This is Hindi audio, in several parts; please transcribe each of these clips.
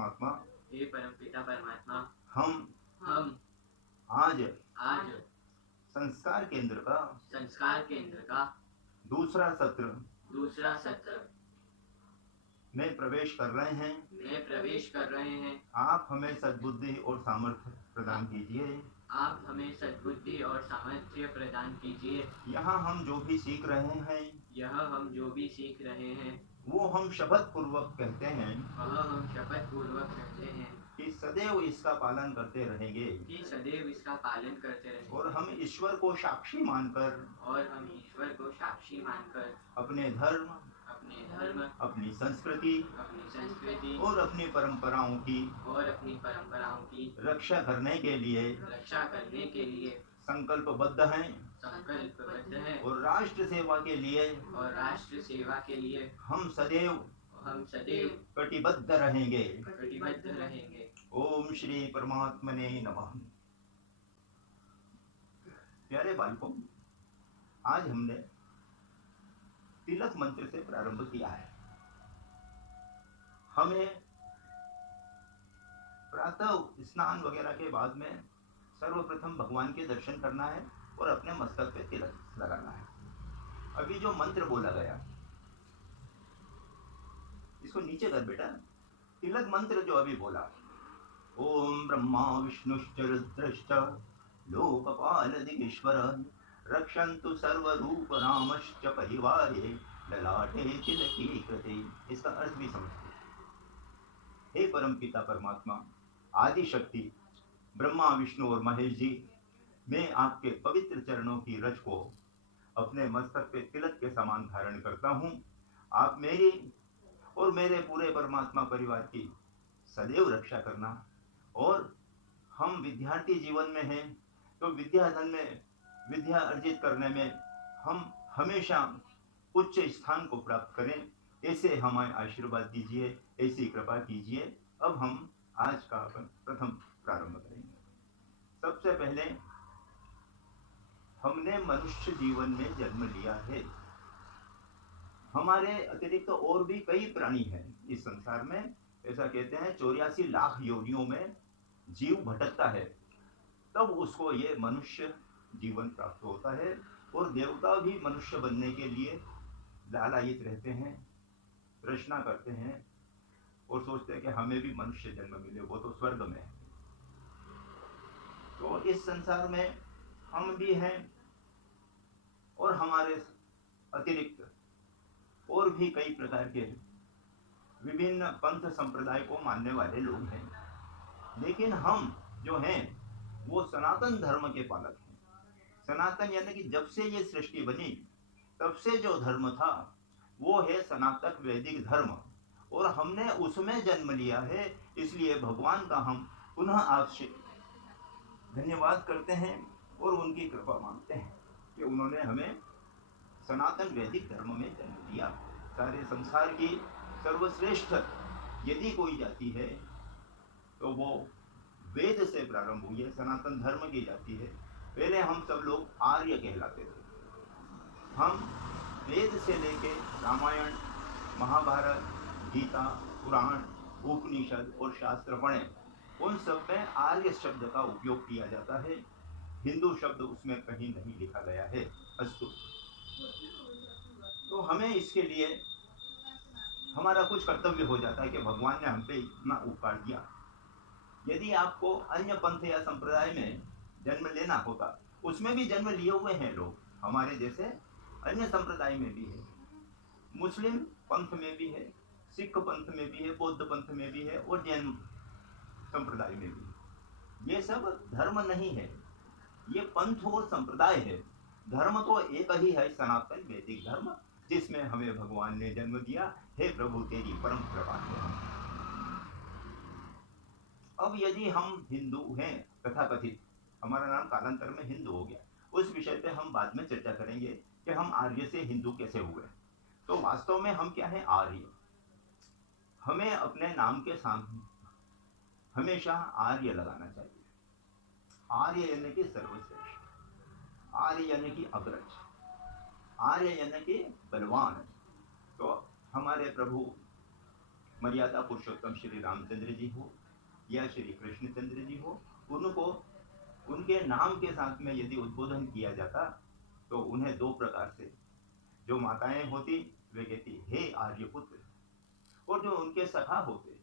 परमात्मा, हे परमपिता परमात्मा, हम आज संस्कार केंद्र का दूसरा सत्र में प्रवेश कर रहे हैं। आप हमें सद्बुद्धि और सामर्थ्य प्रदान कीजिए। यहाँ हम जो भी सीख रहे हैं वो हम शपथ पूर्वक कहते हैं कि सदैव इसका पालन करते रहेंगे और हम ईश्वर को साक्षी मानकर अपने धर्म, अपनी संस्कृति और अपनी परंपराओं की रक्षा करने के लिए संकल्पबद्ध हैं और राष्ट्र सेवा के लिए हम सदैव कटिबद्ध रहेंगे। ओम श्री परमात्मने नमः। प्यारे बालकों, आज हमने तिलक मंत्र से प्रारंभ किया है। हमें प्रातः स्नान वगैरह के बाद में सर्वप्रथम भगवान के दर्शन करना है और अपने मस्तक पे तिलक लगाना है। अभी जो मंत्र बोला गया, इसको नीचे कर बेटा। तिलक मंत्र जो अभी बोला, ओम ब्रह्मा विष्णुश्च रुद्रश्च लोकपाल दिगीश्वर रक्षन्तु सर्वरूप रामश्च परिवारे ललाटे तिलकी कृते। इसका अर्थ भी समझते। हे परम पिता परमात्मा, आदि शक्ति ब्रह्मा विष्णु और महेश जी, मैं आपके पवित्र चरणों की रज को अपने मस्तक पे तिलक के समान धारण करता हूँ। आप मेरी और मेरे पूरे परमात्मा परिवार की सदैव रक्षा करना। और हम विद्यार्थी जीवन में हैं तो विद्याधन में विद्या अर्जित करने में हम हमेशा उच्च स्थान को प्राप्त करें, ऐसे हमें आशीर्वाद दीजिए, ऐसी कृपा कीजिए। अब हम आज का प्रथम प्रारंभ करेंगे। सबसे पहले हमने मनुष्य जीवन में जन्म लिया है। हमारे अतिरिक्त तो और भी कई प्राणी हैं इस संसार में। ऐसा कहते हैं 84 लाख योनियों में जीव भटकता है, तब उसको ये मनुष्य जीवन प्राप्त होता है। और देवता भी मनुष्य बनने के लिए लालायित रहते हैं, तृष्णा करते हैं और सोचते हैं कि हमें भी मनुष्य जन्म मिले, वो तो स्वर्ग में है। तो इस संसार में हम भी हैं और हमारे अतिरिक्त और भी कई प्रकार के विभिन्न पंथ संप्रदाय को मानने वाले लोग हैं। लेकिन हम जो हैं वो सनातन धर्म के पालक हैं। सनातन यानी कि जब से ये सृष्टि बनी तब से जो धर्म था वो है सनातन वैदिक धर्म, और हमने उसमें जन्म लिया है। इसलिए भगवान का हम पुनः आपसे धन्यवाद करते हैं और उनकी कृपा मांगते हैं कि उन्होंने हमें सनातन वैदिक धर्म में जन्म दिया। सारे संसार की सर्वश्रेष्ठ यदि कोई जाति है तो वो वेद से प्रारंभ हुई है, सनातन धर्म की जाति है। पहले हम सब लोग आर्य कहलाते थे। हम वेद से लेके रामायण, महाभारत, गीता, पुराण, उपनिषद और शास्त्र पढ़े, उन सब में आर्य शब्द का उपयोग किया जाता है। हिंदू शब्द उसमें कहीं नहीं लिखा गया है। अस्तु, तो हमें इसके लिए हमारा कुछ कर्तव्य हो जाता है कि भगवान ने हम पे इतना उपकार किया। यदि आपको अन्य पंथ या संप्रदाय में जन्म लेना होता, उसमें भी जन्म लिए हुए हैं लोग हमारे जैसे, अन्य संप्रदाय में भी है, मुस्लिम पंथ में भी है, सिख पंथ में भी है, बौद्ध पंथ में भी है और जैन संप्रदाय में भी। ये सब धर्म नहीं है, ये पंथ और संप्रदाय है। धर्म तो एक ही है, सनातन वैदिक धर्म, जिसमें हमें भगवान ने जन्म दिया। हे प्रभु, तेरी परम कृपा है। अब यदि हम हिंदू हैं तथाकथित, हमारा नाम कालांतर में हिंदू हो गया, उस विषय पे हम बाद में चर्चा करेंगे कि हम आर्य से हिंदू कैसे हुए। तो वास्तव में हम क्या हैं? आर्य। हमें अपने नाम के सामने हमेशा आर्य लगाना चाहिए। आर्य यानी कि सर्वश्रेष्ठ, आर्य यानी कि अग्रज, आर्य यानी कि बलवान। तो हमारे प्रभु मर्यादा पुरुषोत्तम श्री रामचंद्र जी हो या श्री कृष्णचंद्र जी हो, उनको उनके नाम के साथ में यदि उद्बोधन किया जाता तो उन्हें दो प्रकार से जो माताएं होती वे कहती हे आर्यपुत्र, और जो उनके सखा होते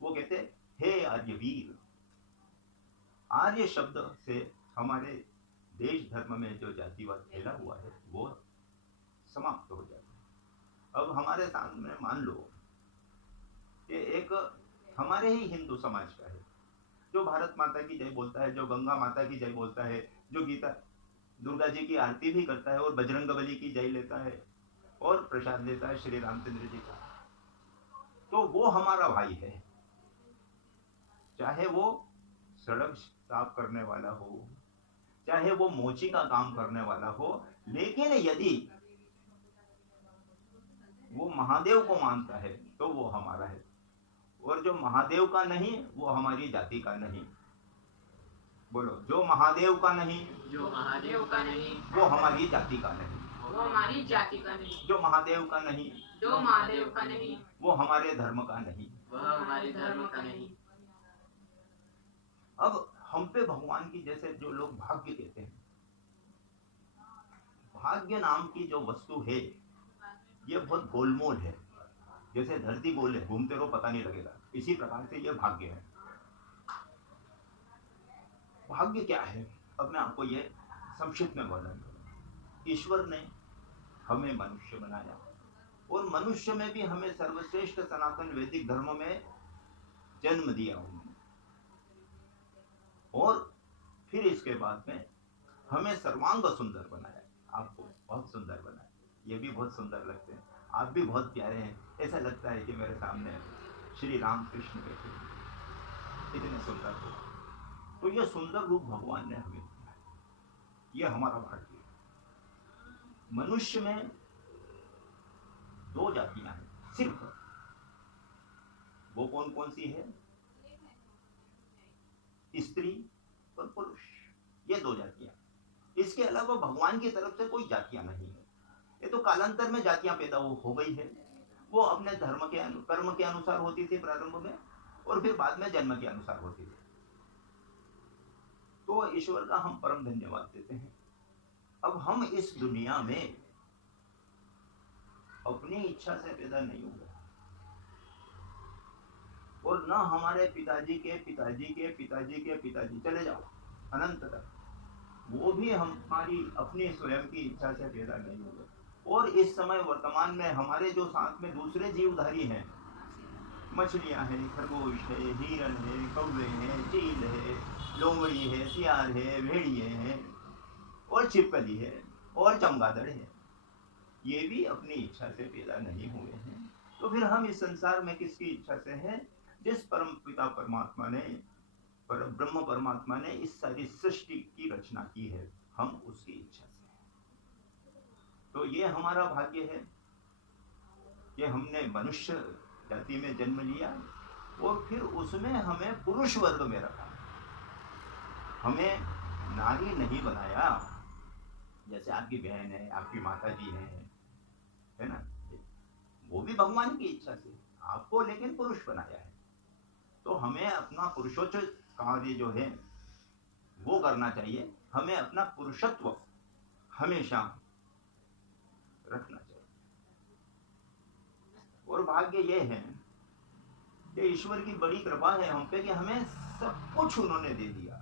वो कहते हे आर्यवीर। आर्य शब्द से हमारे देश धर्म में जो जातिवाद फैला हुआ है वो समाप्त हो जाता है। अब हमारे सामने मान लो कि एक हमारे ही हिंदू समाज का है जो भारत माता की जय बोलता है, जो गंगा माता की जय बोलता है, जो गीता दुर्गा जी की आरती भी करता है और बजरंगबली की जय लेता है और प्रसाद लेता है श्री रामचंद्र जी का, तो वो हमारा भाई है। चाहे वो सड़क साफ करने वाला हो, चाहे वो मोची का काम करने वाला हो, लेकिन यदि वो महादेव को मानता है तो वो हमारा है, और जो महादेव का नहीं वो हमारी जाति का नहीं। बोलो, जो महादेव का नहीं, जो महादेव का नहीं, वो हमारी जाति का नहीं। वो हमारी जाति का नहीं। जो महादेव का नहीं, जो महादेव का नहीं, वो हमारे धर्म का नहीं। वह हमारे धर्म का नहीं। अब हम पे भगवान की जैसे जो लोग भाग्य कहते हैं, भाग्य नाम की जो वस्तु है ये बहुत गोलमोल है। जैसे धरती गोल है, घूमते रहो पता नहीं लगेगा, इसी प्रकार से ये भाग्य है। भाग्य क्या है, अब मैं आपको ये संक्षिप्त में वर्णन करूं। ईश्वर ने हमें मनुष्य बनाया और मनुष्य में भी हमें सर्वश्रेष्ठ सनातन वैदिक धर्म में जन्म दिया उन्होंने, और फिर इसके बाद में हमें सर्वांग सुंदर बनाया। आपको बहुत सुंदर बनाया, ये भी बहुत सुंदर लगते हैं, आप भी बहुत प्यारे हैं। ऐसा लगता है कि मेरे सामने श्री राम कृष्ण बैठे, इतने सुंदर हो। तो ये सुंदर रूप भगवान ने हमें दिया है, ये हमारा भाग्य है। मनुष्य में दो जातियां हैं सिर्फ, वो कौन कौन सी है? स्त्री और पुरुष, ये दो जातियां। इसके अलावा भगवान की तरफ से कोई जातियां नहीं है। ये तो कालांतर में जातियां पैदा हो गई है, वो अपने धर्म के कर्म के अनुसार होती थी प्रारंभ में, और फिर बाद में जन्म के अनुसार होती थी। तो ईश्वर का हम परम धन्यवाद देते हैं। अब हम इस दुनिया में अपनी इच्छा से पैदा नहीं हुए, और न हमारे पिताजी के पिताजी के पिताजी के पिताजी, चले जाओ अनंत तक, वो भी हमारी अपनी स्वयं की इच्छा से पैदा नहीं हुए। और इस समय वर्तमान में हमारे जो साथ में दूसरे जीवधारी हैं, मछलियां हैं, खरगोश है, हिरन है, कौवे हैं, चील है, लोमड़ी है, सियार है, भेड़िए हैं, और छिपकली है, और चमगादड़ है, ये भी अपनी इच्छा से पैदा नहीं हुए हैं। तो फिर हम इस संसार में किसकी इच्छा से हैं? जिस परम पिता परमात्मा ने, पर ब्रह्म परमात्मा ने इस सारी सृष्टि की रचना की है, हम उसकी इच्छा से हैं। तो ये हमारा भाग्य है कि हमने मनुष्य जाति में जन्म लिया, और फिर उसमें हमें पुरुष वर्ग में रखा, हमें नारी नहीं बनाया। जैसे आपकी बहन है, आपकी माता जी है ना, वो भी भगवान की इच्छा से आपको लेकिन पुरुष बनाया है। तो हमें अपना पुरुषोचित कार्य जो है वो करना चाहिए, हमें अपना पुरुषत्व हमेशा रखना चाहिए। और भाग्य ये है कि ईश्वर की बड़ी कृपा है हम पे कि हमें सब कुछ उन्होंने दे दिया।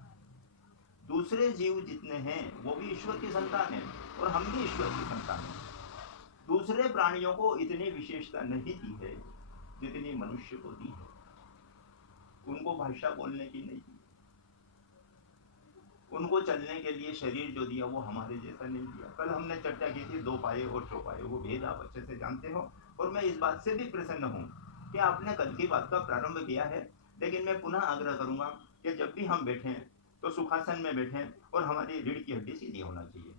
दूसरे जीव जितने हैं वो भी ईश्वर की संतान है, और हम भी ईश्वर की संतान हैं। दूसरे प्राणियों को इतनी विशेषता नहीं दी है जितनी मनुष्य को दी है। उनको भाषा बोलने की नहीं दी, उनको चलने के लिए शरीर जो दिया वो हमारे जैसा नहीं दिया। कल हमने चर्चा की थी दो पाए और चौपाए, वो भेद आप अच्छे से जानते हो, और मैं इस बात से भी प्रसन्न हूँ कि आपने कल की बात का प्रारंभ किया है। लेकिन मैं पुनः आग्रह करूंगा कि जब भी हम बैठें तो सुखासन में बैठें, और हमारी रीढ़ की हड्डी सीधी होना चाहिए,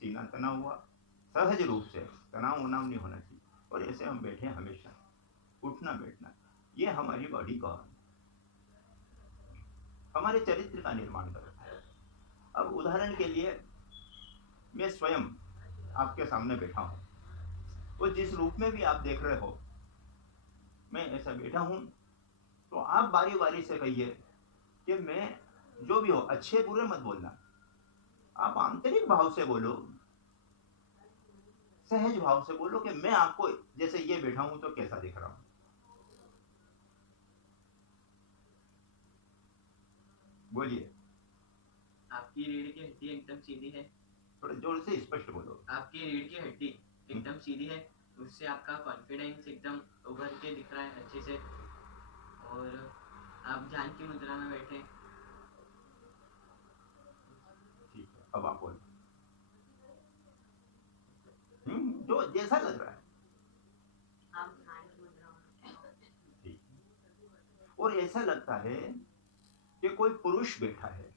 सीना तना हुआ सहज रूप से, तनाव उनाव नहीं होना चाहिए, और ऐसे हम बैठे हमेशा, उठना बैठना, ये हमारी बॉडी का, हमारे चरित्र का निर्माण करता है। अब उदाहरण के लिए मैं स्वयं आपके सामने बैठा हूं, तो जिस रूप में भी आप देख रहे हो मैं ऐसा बैठा हूँ, तो आप बारी बारी से कहिए कि मैं जो भी हो, अच्छे बुरे मत बोलना, आप आंतरिक भाव से बोलो, सहज भाव से बोलो कि मैं आपको जैसे ये बैठा हूं तो कैसा दिख रहा हूं। बोलिए। आपकी रीढ़ की हड्डी एकदम सीधी है। थोड़ा जोर से स्पष्ट बोलो। आपकी रीढ़ की हड्डी एकदम सीधी है, उससे आपका कॉन्फिडेंस एकदम उभर के दिख रहा है अच्छे से। और आप ध्यान की मुद्रा में बैठे। ठीक है, अब आप बोलो। जो जैसा लग रहा है। आप ध्यान की मुद्रा में। ठीक। और ऐसा लगता है कि कोई पुरुष बैठा है,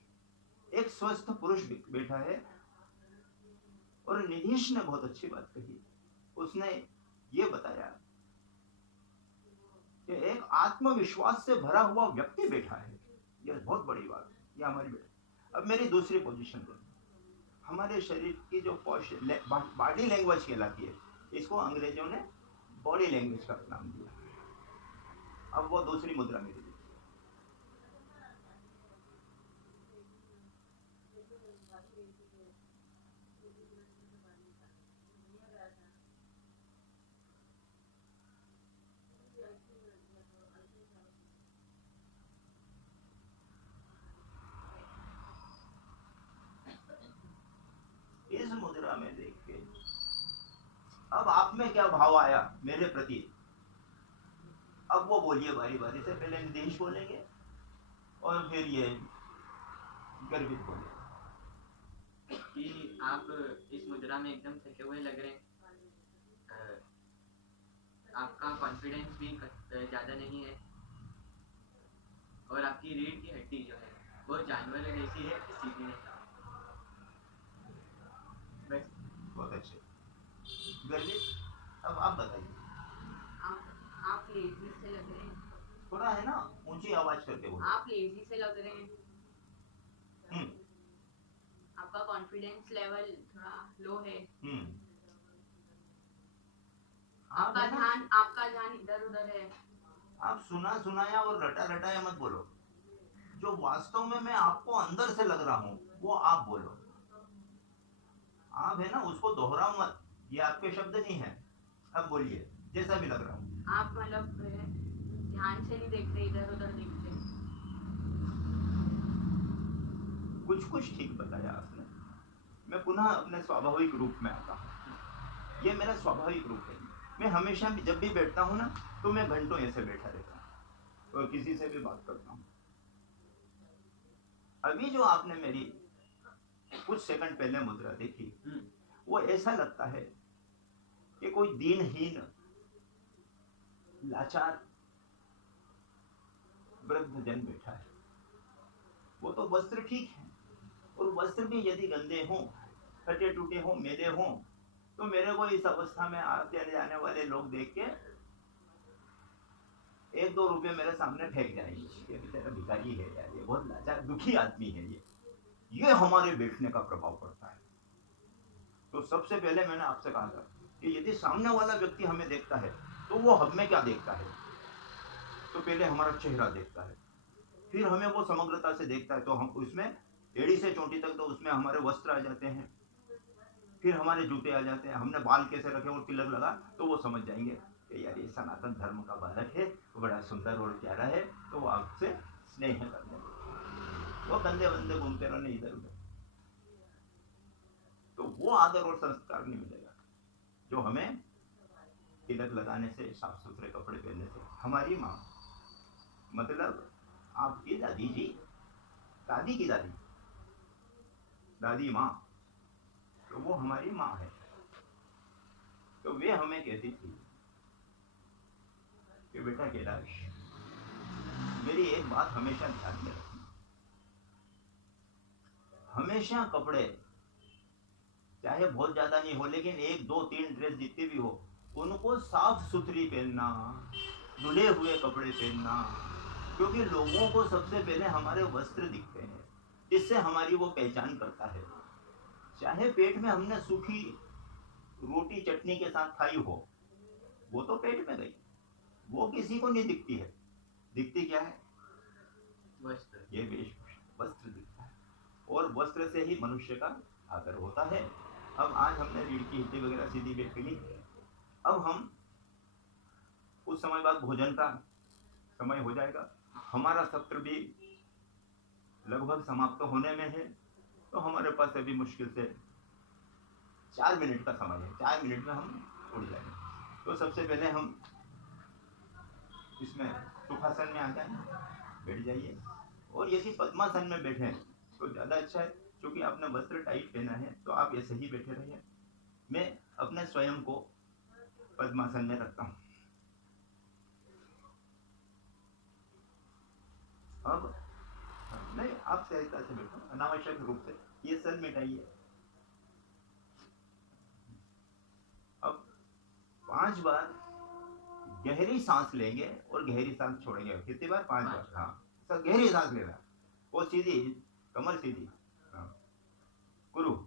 एक स्वस्थ पुरुष बैठा है। और निधीश ने बहुत अच्छी बात कही, उसने ये बताया कि एक आत्मविश्वास से भरा हुआ व्यक्ति बैठा है। यह बहुत बड़ी बात है, यह हमारी बैठा। अब मेरी दूसरी पोजीशन देखो, हमारे शरीर की जो बॉडी लैंग्वेज कहलाती है, इसको अंग्रेजों ने बॉडी लैंग्वेज का नाम दिया। अब वो दूसरी मुद्रा मेरी देखिए। इस मुद्रा में देख के अब आप में क्या भाव आया मेरे प्रति, अब वो बोलिए बारी बारी से। पहले निदेश बोलेंगे और फिर ये गर्वित बोलेंगे कि आप इस मुद्रा में एकदम थके हुए लग रहे हैं। आपका कॉन्फिडेंस भी ज़्यादा नहीं है, और आपकी रीढ़ की हड्डी जो है वो जानवर जैसी है, सीधी है। बस। बहुत अच्छे। गर्वित, अब आप बताइए। आप लेजी से लग रहे हैं। थोड़ा है ना, ऊंची आवाज करके बोलो। आप लेजी से लग रहे हैं। आपका कॉन्फिडेंस लेवल थोड़ा लो है। आपका ध्यान इधर उधर है। आप सुना सुनाया और रटा रटाया मत बोलो। जो वास्तव में मैं आपको अंदर से लग रहा हूं वो आप बोलो। आप है ना, उसको दोहराओ मत, ये आपके शब्द नहीं है। अब बोलिए जैसा भी लग रहा हूं। आप मतलब ध्यान से नहीं देख रहे, इधर उधर देखते। कुछ कुछ ठीक बताया आपने। मैं पुनः अपने स्वाभाविक रूप में आता हूँ। ये मेरा स्वाभाविक रूप है। मैं हमेशा भी जब भी बैठता हूँ ना, तो मैं घंटों ऐसे बैठा रहता हूँ और किसी से भी बात करता हूँ। अभी जो आपने मेरी कुछ सेकंड पहले मुद्रा देखी, वो ऐसा लगता है कि कोई दीनहीन लाचार वृद्ध जन बैठा है। वो तो वस्त्र ठीक है, और वस्त्र भी यदि गंदे हों, फटे टूटे हों, मेले हों, तो मेरे को इस अवस्था में आते जाने वाले लोग देख के 1-2 रुपए मेरे सामने फेंक जाएंगे कि बेचारा भिखारी है यार, ये बहुत लाचार दुखी आदमी है। ये हमारे बैठने का प्रभाव पड़ता है। तो सबसे पहले मैंने आपसे कहा था कि यदि सामने वाला व्यक्ति हमें देखता है तो वो हम में क्या देखता है। तो पहले हमारा चेहरा देखता है, फिर हमें वो समग्रता से देखता है। तो हम उसमें एड़ी से चोटी तक, तो उसमें हमारे वस्त्र आ जाते हैं, फिर हमारे जूते आ जाते हैं, हमने बाल कैसे रखे और तिलक लगा, तो वो समझ जाएंगे कि यार ये सनातन धर्म का बालक है, वो बड़ा सुंदर और प्यारा है, तो वो आपसे स्नेह करते हैं। वो गंदे बंदे घूमते रहने इधर उधर, तो वो आदर और संस्कार नहीं मिलेगा जो हमें तिलक लगाने से, साफ सुथरे कपड़े पहनने से। हमारी माँ, मतलब आपकी दादी जी, दादी की दादी, दादी माँ, तो वो हमारी माँ है। तो वे हमें कहती थी कि बेटा कैलाश, मेरी एक बात हमेशा ध्यान में रखना, हमेशा कपड़े चाहे बहुत ज्यादा नहीं हो, लेकिन 1-2-3 ड्रेस जितनी भी हो, उनको साफ सुथरी पहनना, धुले हुए कपड़े पहनना, क्योंकि लोगों को सबसे पहले हमारे वस्त्र दिखते हैं, जिससे हमारी वो पहचान करता है। चाहे पेट में हमने सूखी रोटी चटनी के साथ खाई हो, वो तो पेट में गई, वो किसी को नहीं दिखती है। दिखती क्या है? वस्त्र। ये वेशभूषा, वस्त्र दिखता है, और वस्त्र से ही मनुष्य का आदर होता है। अब आज हमने रीढ़ की हड्डी वगैरह सीधी बैठ गई। अब हम कुछ समय बाद भोजन का समय हो जाएगा, हमारा सत्र भी लगभग समाप्त होने में है, तो हमारे पास अभी मुश्किल से 4 मिनट का समय है। 4 मिनट में हम उड़ जाएंगे। तो सबसे पहले हम इसमें सुखासन में आ जाए, बैठ जाइए, और यदि पद्मासन में बैठे तो ज़्यादा अच्छा है, क्योंकि आपने वस्त्र टाइट पहना है, तो आप ऐसे ही बैठे रहिए। मैं अपने स्वयं को पद्मासन में रखता हूँ। अब नहीं, आप सहजता से बैठो, अनावश्यक रूप से ये सर मिटाइए। अब 5 बार गहरी सांस लेंगे और गहरी सांस छोड़ेंगे। कितनी बार? 5 बार। हाँ, सब गहरी सांस लेना, वो सीधी कमर सीधी। हाँ, गुरु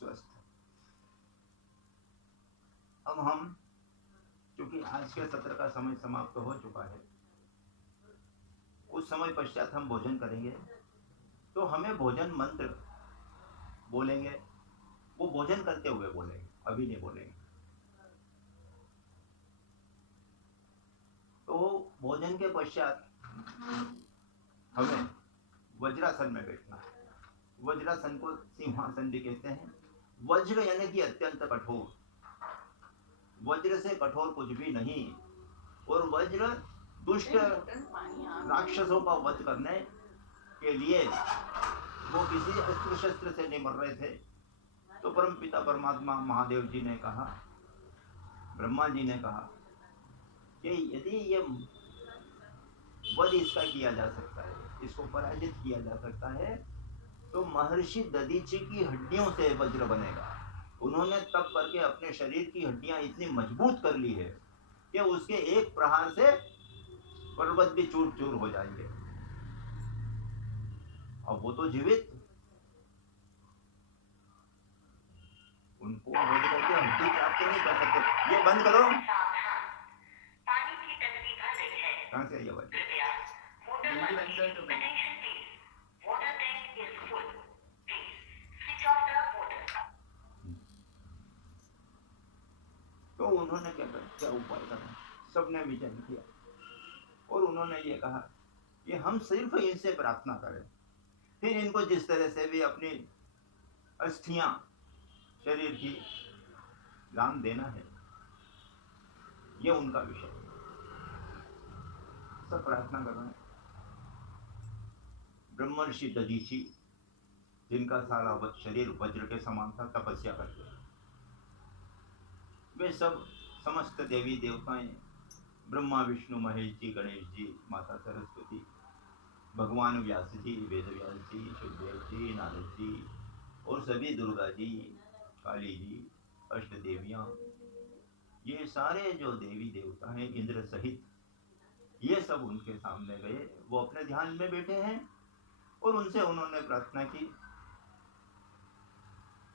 स्वस्थ। अब हम, क्योंकि आज के सत्र का समय समाप्त हो चुका है, उस समय पश्चात हम भोजन करेंगे, तो हमें भोजन मंत्र बोलेंगे, वो भोजन करते हुए बोलेंगे, अभी नहीं बोलेंगे। तो भोजन के पश्चात हमें वज्रासन में बैठना है। वज्रासन को सिंहासन भी कहते हैं। वज्र यानी कि अत्यंत कठोर, वज्र से कठोर कुछ भी नहीं। और वज्र दुष्ट राक्षसों का वध करने के लिए, वो किसी अस्त्र शस्त्र से नहीं मर रहे थे, तो परम पिता परमात्मा महादेव जी ने कहा, ब्रह्मा जी ने कहा कि यदि ये वध इसका किया जा सकता है, इसको पराजित किया जा सकता है, तो महर्षि दधीचि की हड्डियों से वज्र बनेगा। उन्होंने तप करके अपने शरीर की हड्डियां इतनी मजबूत कर ली है कि उसके एक प्रहार से पर्वत भी चूर चूर हो जाएंगे। अब वो तो जीवित, उनको वध करके हड्डी प्राप्त नहीं कर सकते। ये बंद करो, कहां से आई आवाज? तो उन्होंने क्या उपाय करा? सबने विचार किया, और उन्होंने ये कहा कि हम सिर्फ इनसे प्रार्थना करें, फिर इनको जिस तरह से भी अपनी अस्थियां शरीर की दान देना है, ये उनका विषय। सब प्रार्थना कर रहे हैं। ब्रह्मर्षि दधीचि, जिनका सारा शरीर वज्र के समान था, तपस्या करते, वे सब समस्त देवी देवताएं, ब्रह्मा विष्णु महेश जी, गणेश जी, माता सरस्वती, भगवान व्यास जी, वेद व्यास जी, सुखदेव जी, नारद जी, और सभी दुर्गा जी, काली जी, अष्ट देवियां, ये सारे जो देवी देवता हैं इंद्र सहित, ये सब उनके सामने गए। वो अपने ध्यान में बैठे हैं, और उनसे उन्होंने प्रार्थना की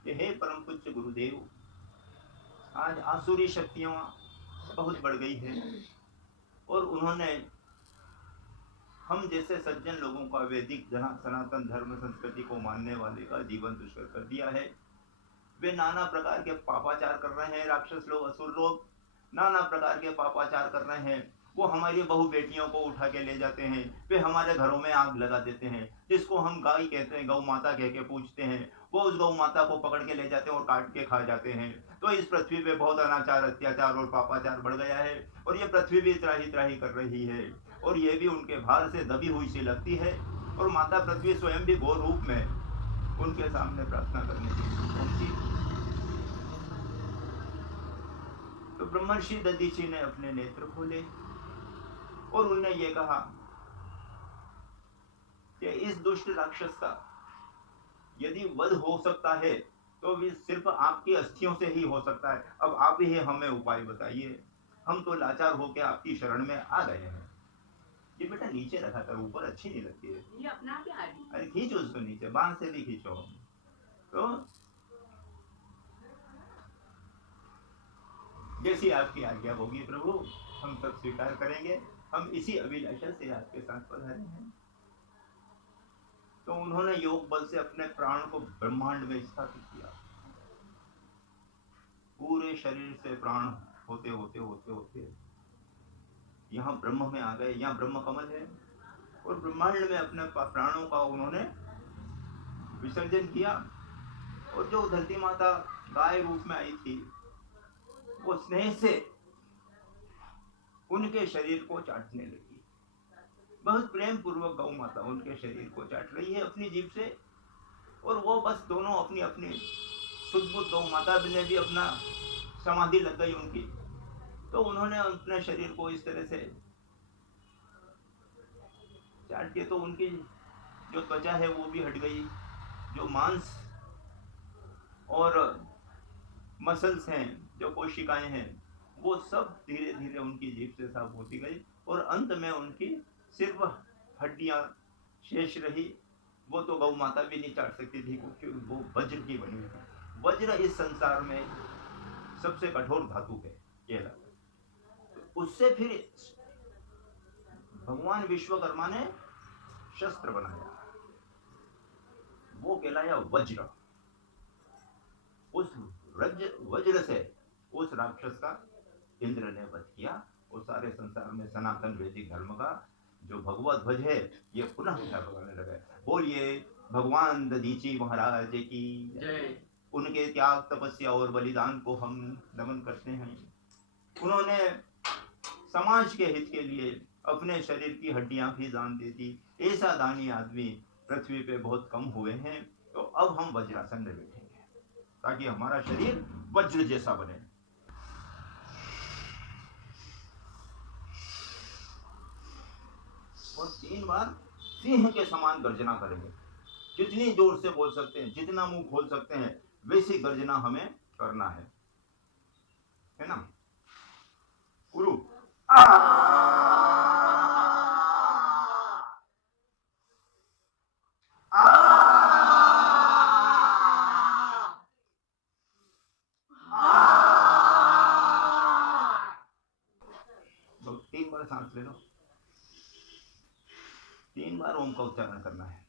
कि हे परम पूज्य गुरुदेव, आज आसुरी शक्तियां बहुत बढ़ गई है, और उन्होंने हम जैसे सज्जन लोगों का, वैदिक सनातन धर्म संस्कृति को मानने वाले का जीवन दुष्कर कर दिया है। वे नाना प्रकार के पापाचार कर रहे हैं। राक्षस लोग, असुर लोग नाना प्रकार के पापाचार कर रहे हैं। वो हमारी बहु बेटियों को उठा के ले जाते हैं, वे हमारे घरों में आग लगा देते हैं। जिसको हम गाय कहते हैं, गौ माता कह के पूछते हैं, वो उस गौ माता को पकड़ के ले जाते हैं और काट के खा जाते हैं। तो इस पृथ्वी पे बहुत अनाचार, अत्याचार और पापाचार बढ़ गया है, और ये पृथ्वी भी त्राही त्राही कर रही है, और ये भी उनके भार से दबी हुई सी लगती है। और माता पृथ्वी स्वयं भी घोर रूप में उनके सामने प्रार्थना करने के लिए पहुंची। तो ब्रह्मर्षि दधीचि ने अपने नेत्र खोले, और उन्होंने ये कहा कि इस दुष्ट राक्षस का यदि वध हो सकता है तो भी सिर्फ आपकी अस्थियों से ही हो सकता है। अब आप ही हमें उपाय बताइए, हम तो लाचार होकर आपकी शरण में आ गए हैं। ये बेटा नीचे रखा कर, ऊपर अच्छी नहीं लगती है। ये अपना आप ही आ रही है। अरे खींचो उसको नीचे, बांध से भी खींचो। तो जैसी आपकी आज्ञा होगी प्रभु, हम सब स्वीकार करेंगे। हम इसी अभिलाषा से आपके साथ पधारे हैं। तो उन्होंने योग बल से अपने प्राण को ब्रह्मांड में स्थापित किया। पूरे शरीर से प्राण होते होते होते होते यहाँ ब्रह्म में आ गए। यहाँ ब्रह्म कमल है और ब्रह्मांड में अपने प्राणों का उन्होंने विसर्जन किया। और जो धरती माता गाय रूप में आई थी, वो स्नेह से उनके शरीर को चाटने लगी। बहुत प्रेम पूर्वक गौ माता उनके शरीर को चाट रही है अपनी जीभ से। और वो बस दोनों अपनी अपनी शुद्ध बुद्ध गौ माता ने भी अपना समाधि लग गई उनकी। तो उन्होंने अपने शरीर को इस तरह से चाट के तो उनकी जो त्वचा है वो भी हट गई। जो मांस और मसल्स हैं, जो कोशिकाएं हैं, वो सब धीरे धीरे उनकी जीभ से साफ होती गई। और अंत में उनकी सिर्फ हड्डियां शेष रही। वो तो गौ माता भी नहीं चाट सकती थी क्योंकि वो वज्र की बनी हुई थी। वज्र इस संसार में सबसे कठोर धातु है कहलाता। तो उससे फिर भगवान विश्वकर्मा ने शस्त्र बनाया, वो कहलाया वज्र। उस वज्र से उस राक्षस का इंद्र ने वध किया। वो सारे संसार में सनातन वैदिक धर्म का जो भगवत ध्वज है ये पुनः फहराने लगे। बोलिए भगवान दधीची महाराज की जय। उनके त्याग तपस्या और बलिदान को हम नमन करते हैं। उन्होंने समाज के हित के लिए अपने शरीर की हड्डियां भी दान दे दी। ऐसा दानी आदमी पृथ्वी पे बहुत कम हुए हैं। तो अब हम वज्रासन में बैठेंगे ताकि हमारा शरीर वज्र जैसा बने। और 3 बार सिंह के समान गर्जना करेंगे। जितनी जोर से बोल सकते हैं, जितना मुंह खोल सकते हैं, वैसी गर्जना हमें करना है ना। गुरु तो 3 बार सांस ले लो। 3 बार ओम का उच्चारण करना है।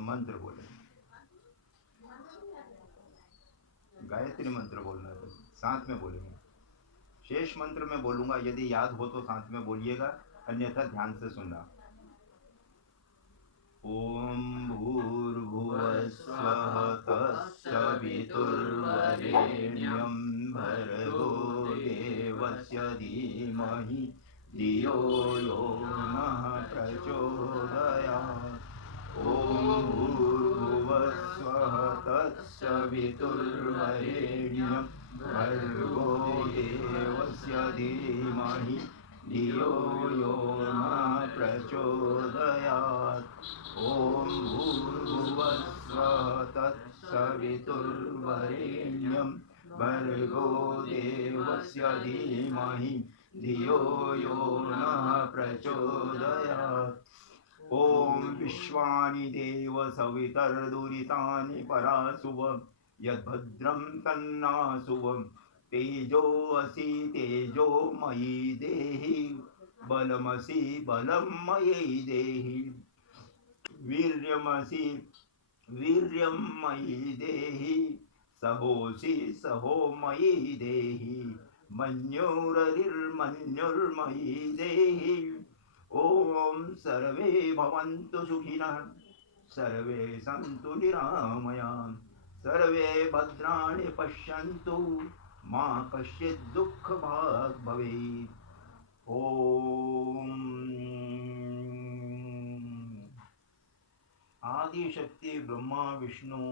मंत्र बोले, गायत्री मंत्र बोलना है, साथ में बोलेंगे। शेष मंत्र में बोलूंगा, यदि याद हो तो साथ में बोलिएगा, अन्यथा ध्यान से सुनना। ओम भूर्भुवस्वः तत्सवितुर्वरेण्यं भर्गो देवस्य धीमहि धियो यो नः प्रचोदयात्। ओम भूर्भुवस्वः तत्सवितुर्वरेण्यं भर्गो देवस्य धीमहि धियो यो नः प्रचोदयात्। ओम भूर्भुवस्वः तत्सवितुर्वरेण्यं भर्गो देवस्य धीमहि धियो यो नः प्रचोदयात्। ओम विश्वानि देव सवितर्दुरितानि परासुव यद्भद्रं तन्नासुव तेजो असि तेजो मयि देहि बलमसि बलं मयि देहि। वीर्यमसि वीर्यं मयि देहि सहोसि सहो मयि देहि मन्युर्मन्युर्मयि देहि ॐ सर्वे भवन्तु सुखिनः सर्वे सन्तु निरामयाः सर्वे भद्राणि पश्यन्तु मा कश्चित् दुःखभाग् भवेत् ॐ आदिशक्ति ब्रह्मा विष्णु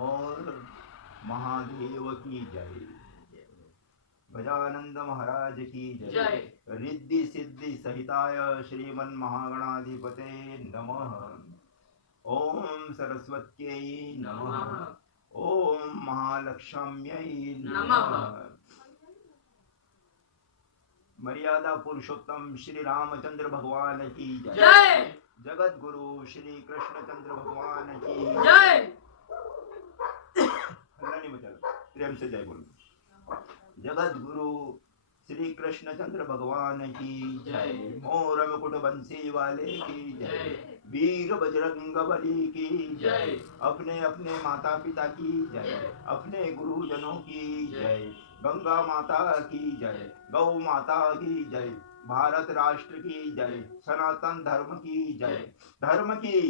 और महादेव की जय। गजानंद महाराज की जय। रिद्धि सिद्धि सहिताय श्रीमन महागणाधिपते नमः। ओम सरस्वत्यै नमः। ओम महालक्ष्म्यै नमः। मर्यादा पुरुषोत्तम श्री रामचंद्र भगवान की जय। जगत गुरु श्री कृष्णचंद्र भगवान की जय। नहीं बचल, प्रेम से जय बोलो। जगत गुरु श्री कृष्णचंद्र भगवान की जय। मोर मुकुट बंसी वाले की जय। वीर बजरंग बली की जय। अपने अपने माता पिता की जय। अपने गुरुजनों की जय। गंगा माता की जय। गौ माता की जय। भारत राष्ट्र की जय। सनातन धर्म की जय। धर्म की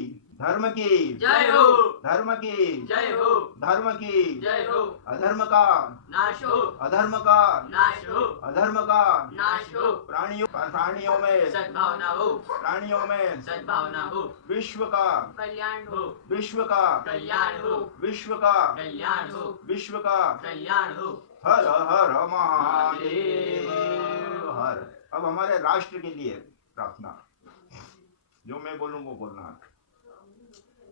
जय हो। धर्म की जय हो। धर्म की जय हो। अधर्म का नाश हो। अधर्म का नाश हो। अधर्म का नाश हो। प्राणियों में सद्भावना हो। प्राणियों में सद्भावना हो। विश्व का कल्याण हो। विश्व का कल्याण हो। विश्व का कल्याण हो। विश्व का कल्याण हो। हर हर महादेव हर। अब हमारे राष्ट्र के लिए प्रार्थना, जो मैं बोलूं वो बोलना।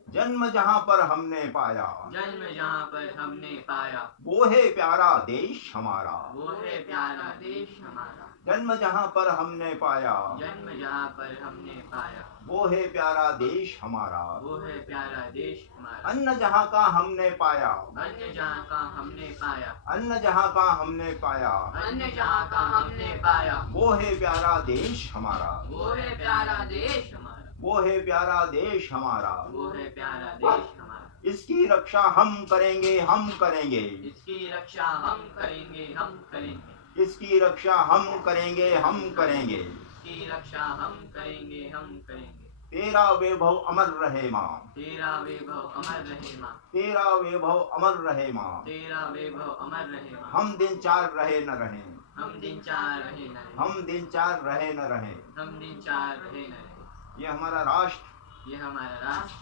जन्म जहां पर हमने पाया, जन्म जहां पर हमने पाया, वो है प्यारा देश हमारा, वो है प्यारा देश हमारा। जन्म जहां पर हमने पाया, जन्म जहां पर हमने पाया, वो है प्यारा देश हमारा, वो है प्यारा देश हमारा। अन्न जहां का हमने पाया, अन्न जहां का हमने पाया, अन्न जहां का हमने पाया, अन्न जहां का हमने पाया, वो है प्यारा देश हमारा, वो है प्यारा देश हमारा, वो है प्यारा देश हमारा, वो है प्यारा देश हमारा। इसकी रक्षा हम करेंगे, हम करेंगे, इसकी रक्षा हम करेंगे, हम करेंगे, इसकी रक्षा हम करेंगे, हम करेंगे, इसकी रक्षा हम करेंगे, हम करेंगे। तेरा वैभव अमर रहे माँ, तेरा वैभव अमर रहे माँ, तेरा वैभव अमर रहे माँ, तेरा वैभव अमर रहे माँ। हम दिन चार रहे न रहे, हम दिन चार रहे न रहे, हम दिन चार रहे न रहे, हम दिन चार रहे न रहे। ये हमारा राष्ट्र, ये हमारा राष्ट्र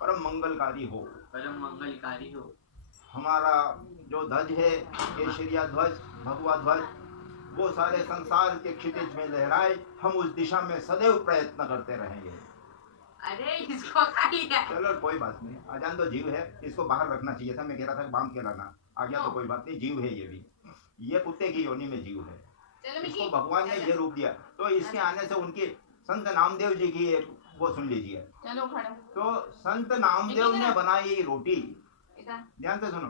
परम मंगलकारी हो, परम मंगलकारी हो। हमारा जो ध्वज है, केसरिया ध्वज, भगवा ध्वज, वो सारे संसार के क्षितिज में लहराए। हम उस दिशा में सदैव प्रयत्न करते रहेंगे। अरे इसको खाली है। चलो कोई बात नहीं, अजान तो जीव है, इसको बाहर रखना चाहिए था। मैं कह रहा था बांध के लाना, आ गया तो कोई बात नहीं, जीव है ये भी। ये कुत्ते की योनि में जीव है, इसको भगवान ने ये रूप दिया। तो इसके आने से उनकी संत नामदेव जी की एक वो सुन लीजिए। चलो खड़ो। तो संत नामदेव ने बनाई रोटी, ध्यान से सुनो।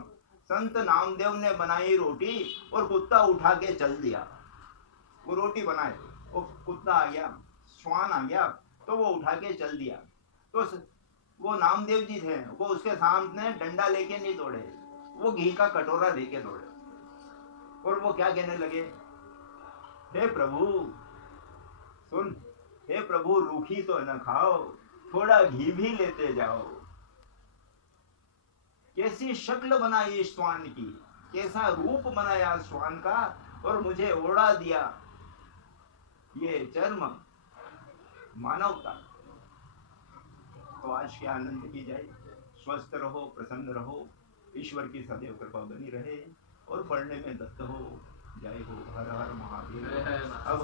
संत नामदेव ने बनाई रोटी और कुत्ता उठा के चल दिया। वो रोटी बनाए, वो कुत्ता आ गया, श्वान आ गया, तो वो उठा के चल दिया। तो वो नामदेव जी थे, वो उसके सामने डंडा लेके नहीं दौड़े, वो घी का कटोरा लेके दौड़े। और वो क्या कहने लगे, हे प्रभु सुन, हे प्रभु रूखी तो न खाओ, थोड़ा घी भी लेते जाओ। कैसी शक्ल बनाई श्वान की, कैसा रूप बनाया श्वान का, और मुझे ओढ़ा दिया ये चर्म मानवता। तो आज के आनंद की जाए, स्वस्थ रहो, प्रसन्न रहो, ईश्वर की सदैव कृपा बनी रहे और पढ़ने में दत्त हो। जय हो। हर हर महादेव। अब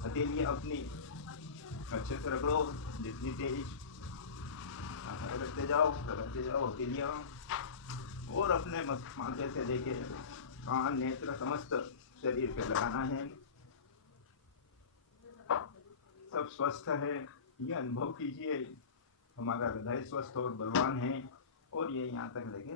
हथेली अपनी अच्छे से रगड़ो, जितनी तेज रगड़ते जाओ हथेलियाँ, और अपने माथे से लेके कान नेत्र समस्त शरीर पे लगाना है। सब स्वस्थ है, ये अनुभव कीजिए। हमारा हृदय स्वस्थ और बलवान है, और ये यहाँ तक लेके